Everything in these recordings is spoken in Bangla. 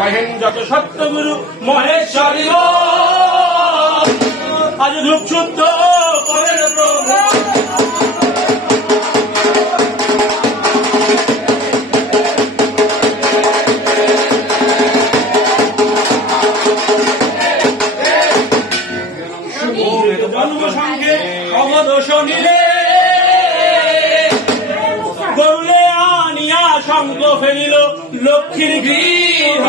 কহেন যত সত্যগুরু মহেশ্বরী আজ রূপ শুদ্ধ করেন প্রভু। জন্ম সঙ্গে অবদোষ নিলে গরুলে আনিয়া শঙ্খ ফেলিল লক্ষ্মীর গৃহ।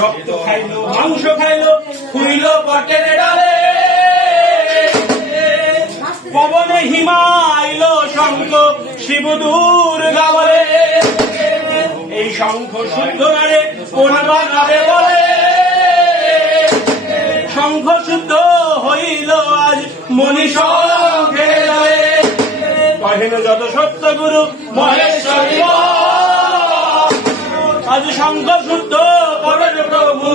রক্ত খাইল মাংস খাইল খুইল পটের ডালে পবনে হিমাইল শঙ্খ শিবদূর গাবলে। এই শঙ্খ শুদ্ধ নারে কোন বাগাবে বলে শঙ্খ শুদ্ধ হইল আজ মণিশঙ্খে জলে। কহেন যত সত্য গুরু মহেশ্বরী আজ শঙ্খ শুদ্ধ করেন প্রভু।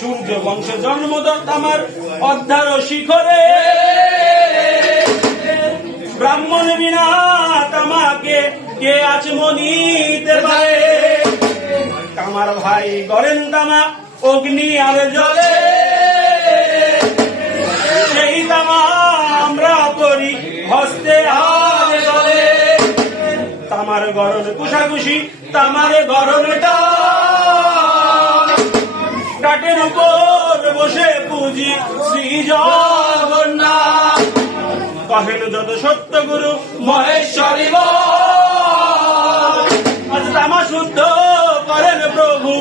সূর্য বংশে জন্মদত্ত আমার অধ্যার শিখরে ব্রাহ্মণ বিনা তামাকে কে আজ মনিতে পারে। আমার ভাই গড়েন তামা অগ্নি আর জলে সেই তামা আমরা করি হস্তে আর জলে। তামার গরণ কুশাকুশি তামারে গরণটা কাঠের উপর বসে পুজি শ্রী জগন্নাথ। কহেন যত সত্য গুরু মহেশ্বরী আজ তামা শুদ্ধ করেন প্রভু।